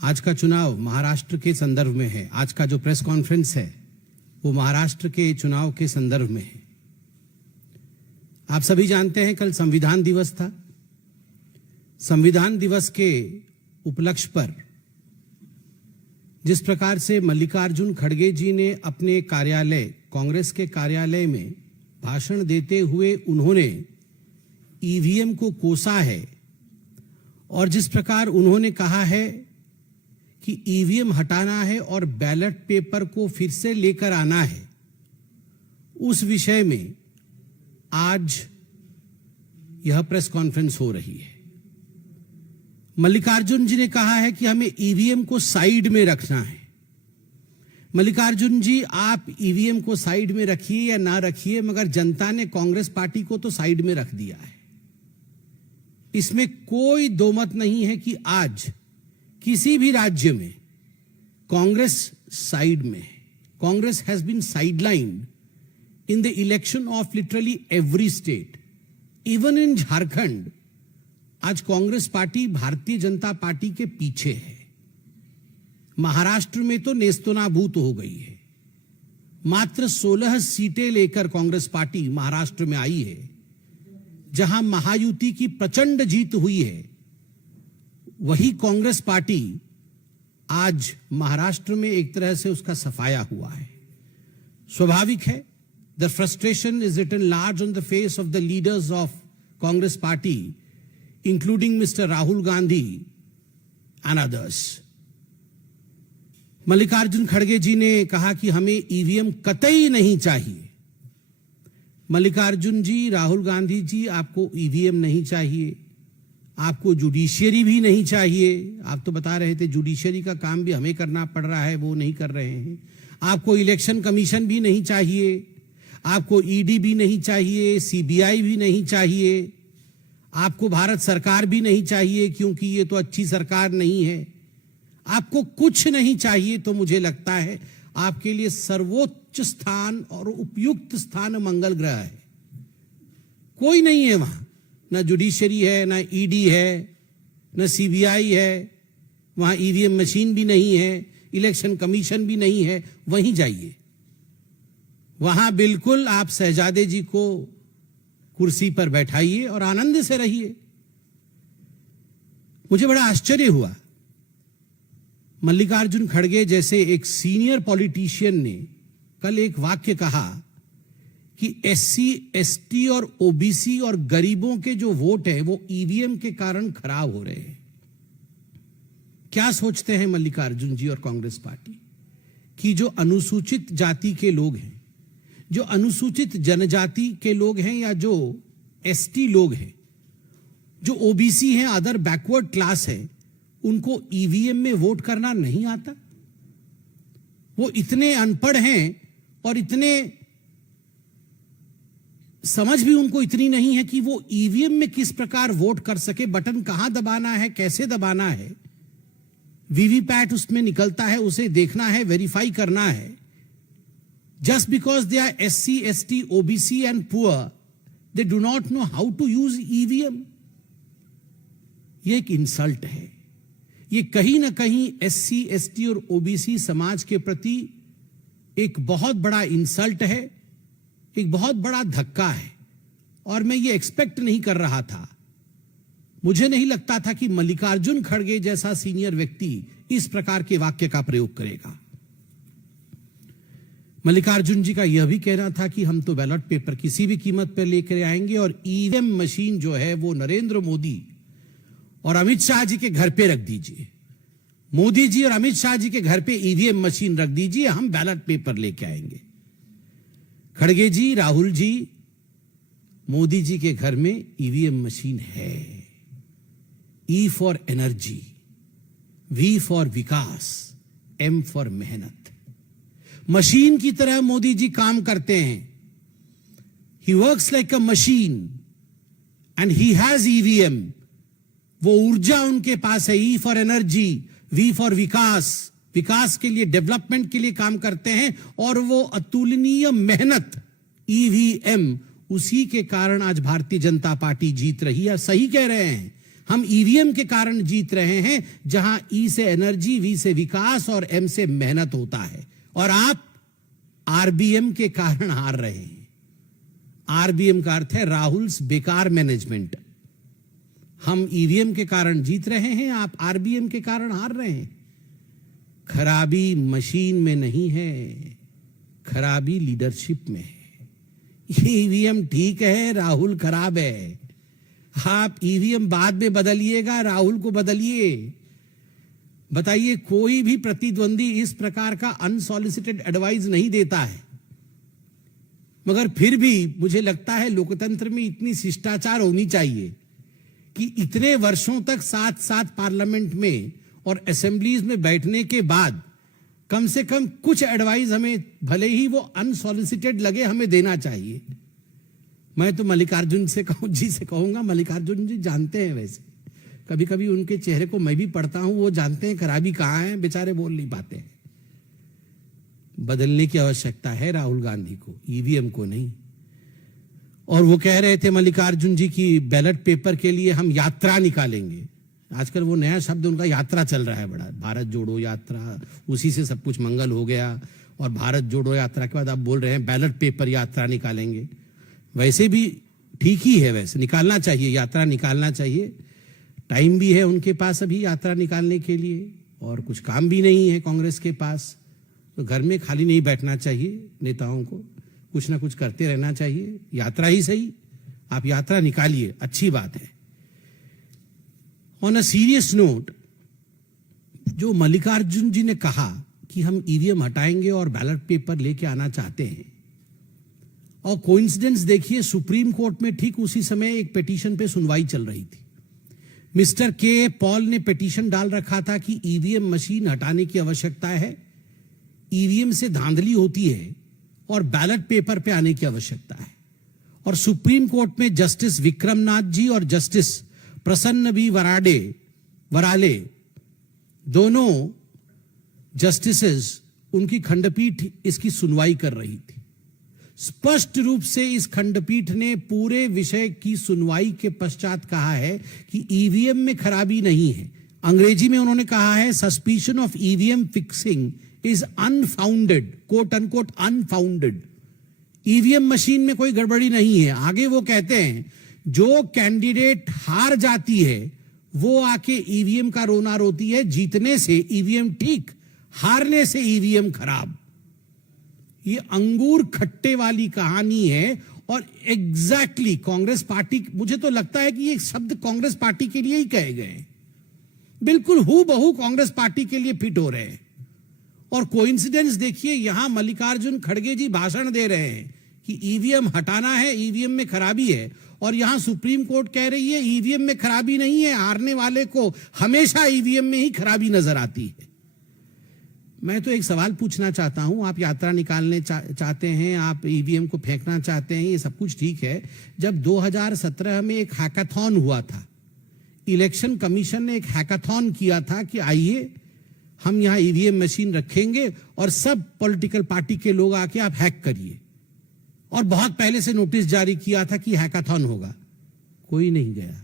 आज का चुनाव महाराष्ट्र के संदर्भ में है। आज का जो प्रेस कॉन्फ्रेंस है वो महाराष्ट्र के चुनाव के संदर्भ में है। आप सभी जानते हैं कल संविधान दिवस था। संविधान दिवस के उपलक्ष्य पर जिस प्रकार से मल्लिकार्जुन खड़गे जी ने अपने कार्यालय, कांग्रेस के कार्यालय में भाषण देते हुए उन्होंने ईवीएम को कोसा है और जिस प्रकार उन्होंने कहा है कि ईवीएम हटाना है और बैलेट पेपर को फिर से लेकर आना है, उस विषय में आज यह प्रेस कॉन्फ्रेंस हो रही है। मल्लिकार्जुन जी ने कहा है कि हमें ईवीएम को साइड में रखना है। मल्लिकार्जुन जी, आप ईवीएम को साइड में रखिए या ना रखिए, मगर जनता ने कांग्रेस पार्टी को तो साइड में रख दिया है। इसमें कोई दो मत नहीं है कि आज किसी भी राज्य में कांग्रेस साइड में है। Congress has been sidelined in the election of literally every state, even in Jharkhand. आज कांग्रेस पार्टी भारतीय जनता पार्टी के पीछे है। महाराष्ट्र में तो नेस्तनाबूत हो गई है। मात्र 16 सीटें लेकर कांग्रेस पार्टी महाराष्ट्र में आई है, जहां महायुति की प्रचंड जीत हुई है। वही कांग्रेस पार्टी आज महाराष्ट्र में एक तरह से उसका सफाया हुआ है। स्वाभाविक है, the frustration is written large on the face of the leaders of Congress party, including mister Rahul Gandhi and others. Mallikarjun खड़गे जी ने कहा कि हमें ईवीएम कतई नहीं चाहिए। मल्लिकार्जुन जी, राहुल गांधी जी, आपको ईवीएम नहीं चाहिए, आपको जुडिशियरी भी नहीं चाहिए। आप तो बता रहे थे जुडिशियरी का काम भी हमें करना पड़ रहा है, वो नहीं कर रहे हैं। आपको इलेक्शन कमीशन भी नहीं चाहिए, आपको ईडी भी नहीं चाहिए, सीबीआई भी नहीं चाहिए, आपको भारत सरकार भी नहीं चाहिए क्योंकि ये तो अच्छी सरकार नहीं है। आपको कुछ नहीं चाहिए। तो मुझे लगता है आपके लिए सर्वोच्च स्थान और उपयुक्त स्थान मंगल ग्रह है। कोई नहीं है वहां, ना जुडिशरी है, ना ईडी है, ना सीबीआई है, वहां ईवीएम मशीन भी नहीं है, इलेक्शन कमीशन भी नहीं है। वहीं जाइए, वहां बिल्कुल आप शहजादे जी को कुर्सी पर बैठाइए और आनंद से रहिए। मुझे बड़ा आश्चर्य हुआ, मल्लिकार्जुन खड़गे जैसे एक सीनियर पॉलिटिशियन ने कल एक वाक्य कहा कि एससी, एसटी और ओबीसी और गरीबों के जो वोट है वो ईवीएम के कारण खराब हो रहे हैं। क्या सोचते हैं मल्लिकार्जुन जी और कांग्रेस पार्टी कि जो अनुसूचित जाति के लोग हैं, जो अनुसूचित जनजाति के लोग हैं, या जो एसटी लोग हैं, जो ओबीसी हैं, अदर बैकवर्ड क्लास है, उनको ईवीएम में वोट करना नहीं आता? वो इतने अनपढ़ हैं और इतने समझ भी उनको इतनी नहीं है कि वो ईवीएम में किस प्रकार वोट कर सके, बटन कहां दबाना है, कैसे दबाना है, वीवीपैट उसमें निकलता है, उसे देखना है, वेरीफाई करना है। Just because they are SC, ST, OBC and poor, they do not know how to use EVM. ये एक इंसल्ट है। ये कहीं ना कहीं एससी, एसटी और ओबीसी समाज के प्रति एक बहुत बड़ा इंसल्ट है, एक बहुत बड़ा धक्का है। और मैं ये एक्सपेक्ट नहीं कर रहा था। मुझे नहीं लगता था कि मल्लिकार्जुन खड़गे जैसा सीनियर व्यक्ति इस प्रकार के वाक्य का प्रयोग करेगा। मल्लिकार्जुन जी का यह भी कहना था कि हम तो बैलेट पेपर किसी भी कीमत पर लेकर आएंगे और ईवीएम मशीन जो है वो नरेंद्र मोदी और अमित शाह जी के घर पे रख दीजिए। मोदी जी और अमित शाह जी के घर पे ईवीएम मशीन रख दीजिए, हम बैलेट पेपर लेके आएंगे। खड़गे जी, राहुल जी, मोदी जी के घर में ईवीएम मशीन है। E for energy, V for विकास, एम फॉर मेहनत। मशीन की तरह मोदी जी काम करते हैं। He works like a machine and he has EVM. वो ऊर्जा उनके पास है। E for energy, V for विकास, विकास के लिए, डेवलपमेंट के लिए काम करते हैं। और वो अतुलनीय मेहनत, ईवीएम, उसी के कारण आज भारतीय जनता पार्टी जीत रही है। सही कह रहे हैं, हम ईवीएम के कारण जीत रहे हैं, जहां ई से एनर्जी, वी से विकास और एम से मेहनत होता है, और आप आरबीएम के कारण हार रहे हैं। आरबीएम का अर्थ है राहुल्स बेकार मैनेजमेंट। हम ईवीएम के कारण जीत रहे हैं, आप आरबीएम के कारण हार रहे हैं। खराबी मशीन में नहीं है, खराबी लीडरशिप में है। ईवीएम ठीक है, राहुल खराब है। आप ईवीएम बाद में बदलिएगा, राहुल को बदलिए। बताइए, कोई भी प्रतिद्वंदी इस प्रकार का अनसॉलिसिटेड एडवाइस नहीं देता है, मगर फिर भी मुझे लगता है लोकतंत्र में इतनी शिष्टाचार होनी चाहिए कि इतने वर्षों तक साथ साथ पार्लियामेंट में और असेंबलीज में बैठने के बाद कम से कम कुछ एडवाइस हमें, भले ही वो अनसॉलिसिटेड लगे, हमें देना चाहिए। मैं तो मल्लिकार्जुन जी से कहूंगा, मल्लिकार्जुन जी जानते हैं, वैसे कभी कभी उनके चेहरे को मैं भी पढ़ता हूं, वो जानते हैं खराबी कहां है, बेचारे बोल नहीं पाते हैं। बदलने की आवश्यकता है राहुल गांधी को, ईवीएम को नहीं। और वो कह रहे थे मल्लिकार्जुन जी की बैलेट पेपर के लिए हम यात्रा निकालेंगे। आजकल वो नया शब्द उनका यात्रा चल रहा है बड़ा, भारत जोड़ो यात्रा, उसी से सब कुछ मंगल हो गया। और भारत जोड़ो यात्रा के बाद आप बोल रहे हैं बैलेट पेपर यात्रा निकालेंगे। वैसे भी ठीक ही है, वैसे निकालना चाहिए, यात्रा निकालना चाहिए। टाइम भी है उनके पास अभी यात्रा निकालने के लिए, और कुछ काम भी नहीं है कांग्रेस के पास, तो घर में खाली नहीं बैठना चाहिए। नेताओं को कुछ ना कुछ करते रहना चाहिए। यात्रा ही सही, आप यात्रा निकालिए, अच्छी बात है। ऑन अ सीरियस नोट, जो मल्लिकार्जुन जी ने कहा कि हम ईवीएम हटाएंगे और बैलेट पेपर लेके आना चाहते हैं, और कोइंसिडेंस देखिए, सुप्रीम कोर्ट में ठीक उसी समय एक पिटीशन पे सुनवाई चल रही थी। मिस्टर के पॉल ने पिटीशन डाल रखा था कि ईवीएम मशीन हटाने की आवश्यकता है, ईवीएम से धांधली होती है और बैलेट पेपर पे आने की आवश्यकता है। और सुप्रीम कोर्ट में जस्टिस विक्रमनाथ जी और जस्टिस प्रसन्न बी वराले, दोनों जस्टिसेस, उनकी खंडपीठ इसकी सुनवाई कर रही थी। स्पष्ट रूप से इस खंडपीठ ने पूरे विषय की सुनवाई के पश्चात कहा है कि ईवीएम में खराबी नहीं है। अंग्रेजी में उन्होंने कहा है, suspicion of EVM fixing is unfounded, quote unquote unfounded. EVM machine में कोई गड़बड़ी नहीं है। आगे वो कहते हैं, जो कैंडिडेट हार जाती है वो आके ईवीएम का रोना रोती है, जीतने से ईवीएम ठीक, हारने से ईवीएम खराब। ये अंगूर खट्टे वाली कहानी है। और एग्जैक्टली कांग्रेस पार्टी, मुझे तो लगता है कि ये शब्द कांग्रेस पार्टी के लिए ही कहे गए, बिल्कुल हूबहू कांग्रेस पार्टी के लिए फिट हो रहे हैं। और कोइंसिडेंस देखिए, यहां मल्लिकार्जुन खड़गे जी भाषण दे रहे हैं कि ईवीएम हटाना है, ईवीएम में खराबी है, और यहां सुप्रीम कोर्ट कह रही है ईवीएम में खराबी नहीं है, हारने वाले को हमेशा ईवीएम में ही खराबी नजर आती है। मैं तो एक सवाल पूछना चाहता हूं, आप यात्रा निकालने चाहते हैं, आप ईवीएम को फेंकना चाहते हैं, ये सब कुछ ठीक है। जब 2017 में एक हैकाथॉन हुआ था, इलेक्शन कमीशन ने एक हैकाथॉन किया था कि आइए हम यहां ईवीएम मशीन रखेंगे और सब पॉलिटिकल पार्टी के लोग आके आप हैक करिए, और बहुत पहले से नोटिस जारी किया था कि हैकाथॉन होगा। कोई नहीं गया,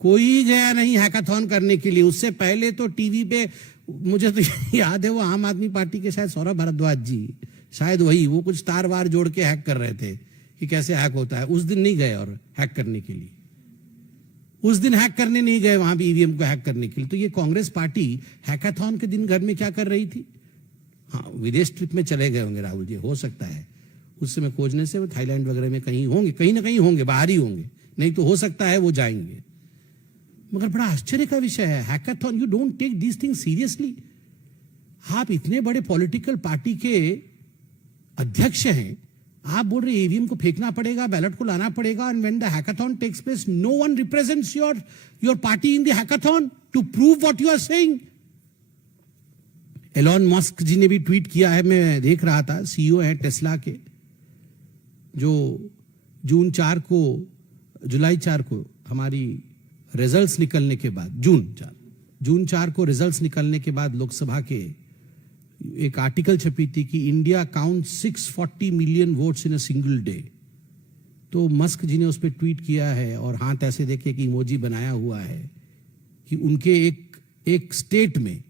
कोई गया नहीं हैकाथॉन करने के लिए। उससे पहले तो टीवी पे, मुझे तो याद है, वो आम आदमी पार्टी के शायद सौरभ भारद्वाज जी, शायद वही, वो कुछ तार वार जोड़ के हैक कर रहे थे कि कैसे हैक होता है। उस दिन नहीं गए और हैक करने के लिए, उस दिन हैक करने नहीं गए वहां भी ईवीएम को हैक करने के लिए। तो ये कांग्रेस पार्टी हैकाथॉन के दिन घर में क्या कर रही थी? हाँ, विदेश ट्रिप में चले गए होंगे राहुल जी, हो सकता है उस समय खोजने से वो थाईलैंड वगैरह में कहीं होंगे, कहीं ना कहीं होंगे, बाहर ही होंगे, नहीं तो हो सकता है वो जाएंगे। मगर बड़ा आश्चर्य का विषय है, hackathon, you don't take this thing seriously. आप इतने बड़े पॉलिटिकल पार्टी के अध्यक्ष हैं, आप बोल रहे ईवीएम को फेंकना पड़ेगा, बैलेट को लाना पड़ेगा, and when the hackathon takes place no one represents your party in the hackathon to prove what you are saying. Elon Musk ji ने भी ट्वीट किया है, मैं देख रहा था, सीईओ है टेस्ला के, जो जुलाई 4 को हमारी रिजल्ट्स निकलने के बाद, जून 4 को रिजल्ट्स निकलने के बाद लोकसभा के एक आर्टिकल छपी थी कि India count 640 million votes in a single day. तो मस्क जी ने उस पर ट्वीट किया है और हाथ ऐसे देखे कि इमोजी बनाया हुआ है कि उनके एक स्टेट में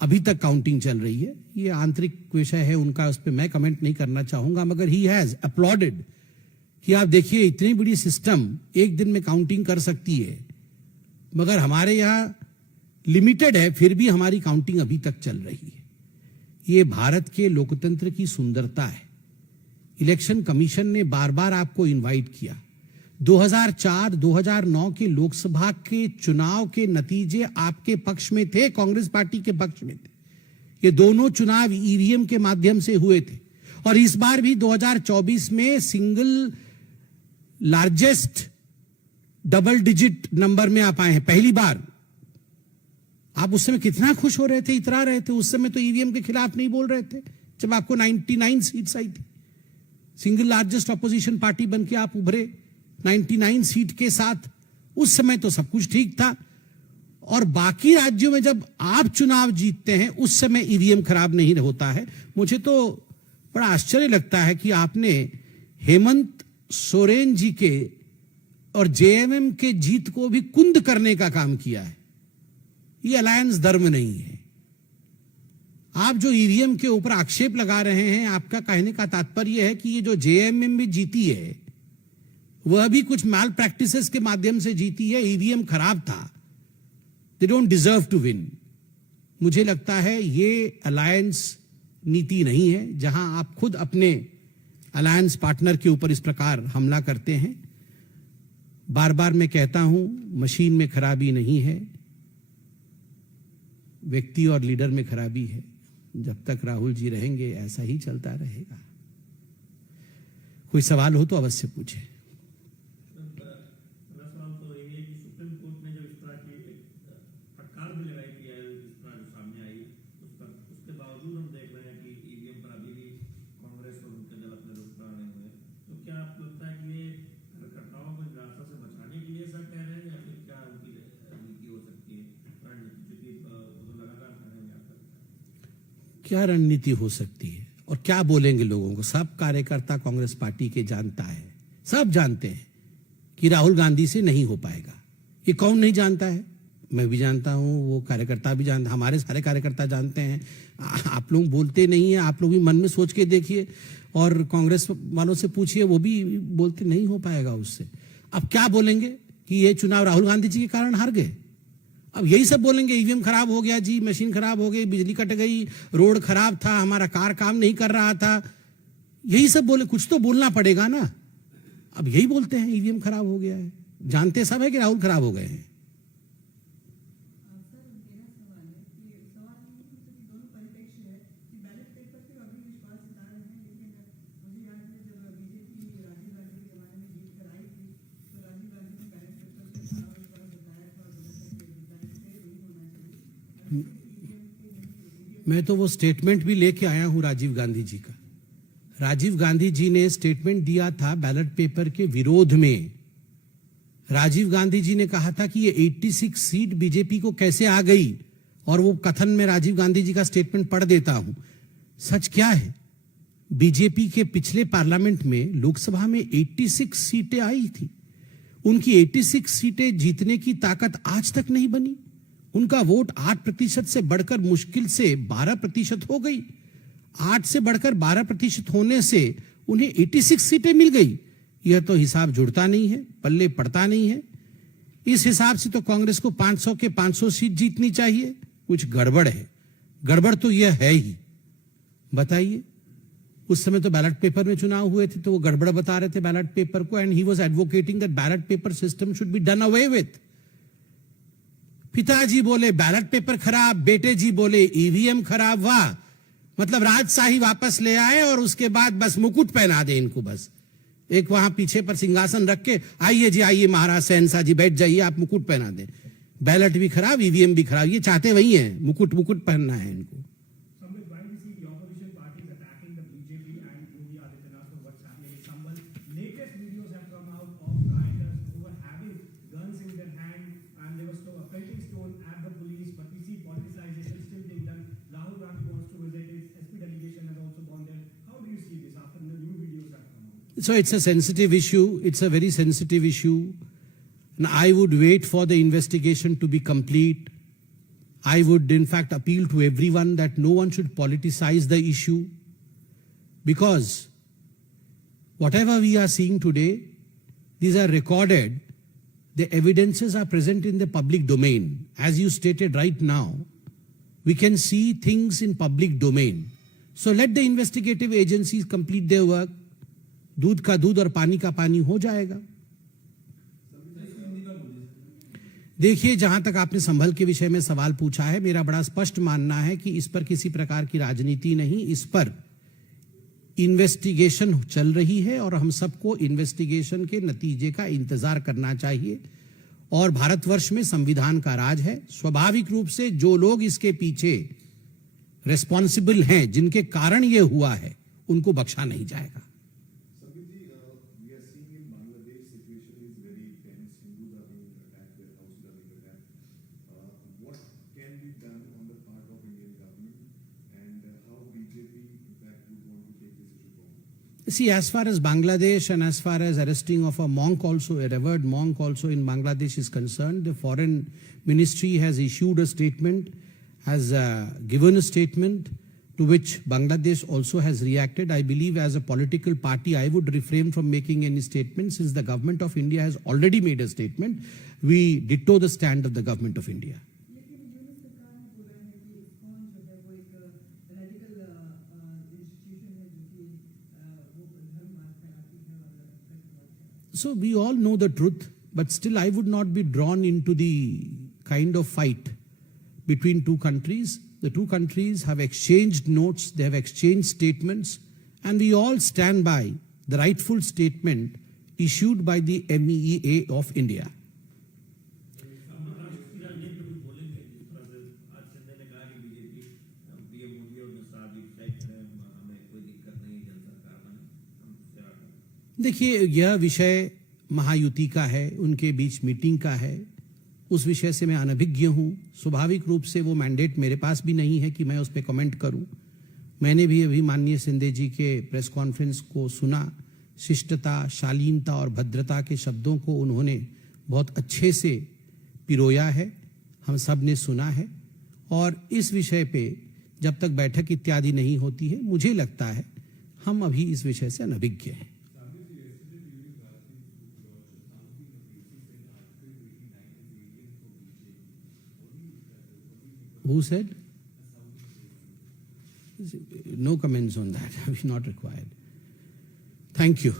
अभी तक काउंटिंग चल रही है। ये आंतरिक विषय है उनका, उस पर मैं कमेंट नहीं करना चाहूंगा, मगर ही हैज अपलॉडेड कि आप देखिए इतनी बड़ी सिस्टम एक दिन में काउंटिंग कर सकती है, मगर हमारे यहाँ लिमिटेड है, फिर भी हमारी काउंटिंग अभी तक चल रही है। ये भारत के लोकतंत्र की सुंदरता है। इलेक्शन कमीशन ने बार बार आपको इनवाइट किया। 2004-2009 के लोकसभा के चुनाव के नतीजे आपके पक्ष में थे, कांग्रेस पार्टी के पक्ष में थे। ये दोनों चुनाव ईवीएम के माध्यम से हुए थे और इस बार भी 2024 में single largest double digit number में आप आए हैं पहली बार। आप उस समय कितना खुश हो रहे थे, इतरा रहे थे। उस समय तो ईवीएम के खिलाफ नहीं बोल रहे थे जब आपको 99 सीट्स आई थी। सिंगल लार्जेस्ट ऑपोजिशन पार्टी बन के आप उभरे 99 सीट के साथ। उस समय तो सब कुछ ठीक था। और बाकी राज्यों में जब आप चुनाव जीतते हैं उस समय ईवीएम खराब नहीं होता है। मुझे तो बड़ा आश्चर्य लगता है कि आपने हेमंत सोरेन जी के और जेएमएम के जीत को भी कुंद करने का काम किया है। ये अलायंस धर्म नहीं है। आप जो ईवीएम के ऊपर आक्षेप लगा रहे हैं, आपका कहने का तात्पर्य है कि ये जो जेएमएम में जीती है वह भी कुछ माल प्रैक्टिसेस के माध्यम से जीती है, ईवीएम खराब था, they don't deserve to win. मुझे लगता है ये अलायंस नीति नहीं है, जहां आप खुद अपने अलायंस पार्टनर के ऊपर इस प्रकार हमला करते हैं। बार बार मैं कहता हूं, मशीन में खराबी नहीं है, व्यक्ति और लीडर में खराबी है। जब तक राहुल जी रहेंगे ऐसा ही चलता रहेगा। कोई सवाल हो तो अवश्य पूछे। क्या रणनीति हो सकती है और क्या बोलेंगे लोगों को? सब कार्यकर्ता कांग्रेस पार्टी के जानता है, सब जानते हैं कि राहुल गांधी से नहीं हो पाएगा। ये कौन नहीं जानता है? मैं भी जानता हूं, वो कार्यकर्ता भी जानता, हमारे सारे कार्यकर्ता जानते हैं। आप लोग बोलते नहीं है, आप लोग भी मन में सोच के देखिए और कांग्रेस वालों से पूछिए, वो भी बोलते नहीं हो पाएगा उससे। अब क्या बोलेंगे कि ये चुनाव राहुल गांधी जी के कारण हार गए? अब यही सब बोलेंगे, ईवीएम खराब हो गया जी, मशीन खराब हो गई, बिजली कट गई, रोड खराब था, हमारा कार काम नहीं कर रहा था। यही सब बोले, कुछ तो बोलना पड़ेगा ना। अब यही बोलते हैं ईवीएम खराब हो गया है, जानते सब है कि राहुल खराब हो गए हैं। मैं तो वो स्टेटमेंट भी लेके आया हूं राजीव गांधी जी का। राजीव गांधी जी ने स्टेटमेंट दिया था बैलेट पेपर के विरोध में। राजीव गांधी जी ने कहा था कि ये 86 सीट बीजेपी को कैसे आ गई, और वो कथन में राजीव गांधी जी का स्टेटमेंट पढ़ देता हूं। सच क्या है? बीजेपी के पिछले पार्लियामेंट में लोकसभा में 86 सीटें आई थी। उनकी 86 सीटें जीतने की ताकत आज तक नहीं बनी। उनका वोट 8% से बढ़कर मुश्किल से 12% हो गई। 8 से बढ़कर 12% होने से उन्हें 86 सीटें मिल गई। यह तो हिसाब जुड़ता नहीं है, पल्ले पड़ता नहीं है। इस हिसाब से तो कांग्रेस को 500 के 500 सीट जीतनी चाहिए। कुछ गड़बड़ है। गड़बड़ तो यह है ही। बताइए, उस समय तो बैलेट पेपर में चुनाव हुए थे तो वो गड़बड़ बता रहे थे बैलेट पेपर को, and he was advocating that ballot paper system should be done away with. पिताजी बोले बैलेट पेपर खराब, बेटे जी बोले ईवीएम खराब। वाह, मतलब राजशाही वापस ले आए और उसके बाद बस मुकुट पहना दे इनको। बस एक वहां पीछे पर सिंहासन रख के, आइए जी आइए महाराज शहनशाह जी बैठ जाइए, आप मुकुट पहना दें। बैलेट भी खराब, ईवीएम भी खराब, ये चाहते वही है, मुकुट मुकुट पहनना है इनको। So it's a sensitive issue. It's a very sensitive issue. And I would wait for the investigation to be complete. I would, in fact, appeal to everyone that no one should politicize the issue, because whatever we are seeing today, these are recorded. The evidences are present in the public domain. As you stated right now, we can see things in public domain. So let the investigative agencies complete their work. दूध का दूध और पानी का पानी हो जाएगा. देखिए, जहां तक आपने संभल के विषय में सवाल पूछा है, मेरा बड़ा स्पष्ट मानना है कि इस पर किसी प्रकार की राजनीति नहीं, इस पर इन्वेस्टिगेशन चल रही है और हम सबको इन्वेस्टिगेशन के नतीजे का इंतजार करना चाहिए. और भारतवर्ष में संविधान का राज है. स्वाभाविक रूप से जो लोग इसके पीछे रिस्पॉन्सिबल हैं, जिनके कारण ये हुआ है, उनको बख्शा नहीं जाएगा. See, as far as Bangladesh and as far as arresting of a monk also, a revered monk also in Bangladesh is concerned, the foreign ministry has issued a statement, has given a statement to which Bangladesh also has reacted. I believe as a political party, I would refrain from making any statement since the government of India has already made a statement. We ditto the stand of the government of India. So we all know the truth, but still I would not be drawn into the kind of fight between two countries. The two countries have exchanged notes, they have exchanged statements, and we all stand by the rightful statement issued by the MEEA of India. देखिए, यह विषय महायुति का है, उनके बीच meeting का है. उस विषय से मैं अनभिज्ञ हूं. स्वाभाविक रूप से वो मैंडेट मेरे पास भी नहीं है कि मैं उस पर कमेंट करूं. मैंने भी अभी माननीय शिंदे जी के प्रेस कॉन्फ्रेंस को सुना. शिष्टता, शालीनता और भद्रता के शब्दों को उन्होंने बहुत अच्छे से पिरोया है, हम सब ने सुना है. और इस विषय पे जब तक बैठक इत्यादि नहीं होती है, मुझे लगता है हम अभी इस विषय से अनभिज्ञ हैं. Who said? No comments on that. Not required. Thank you.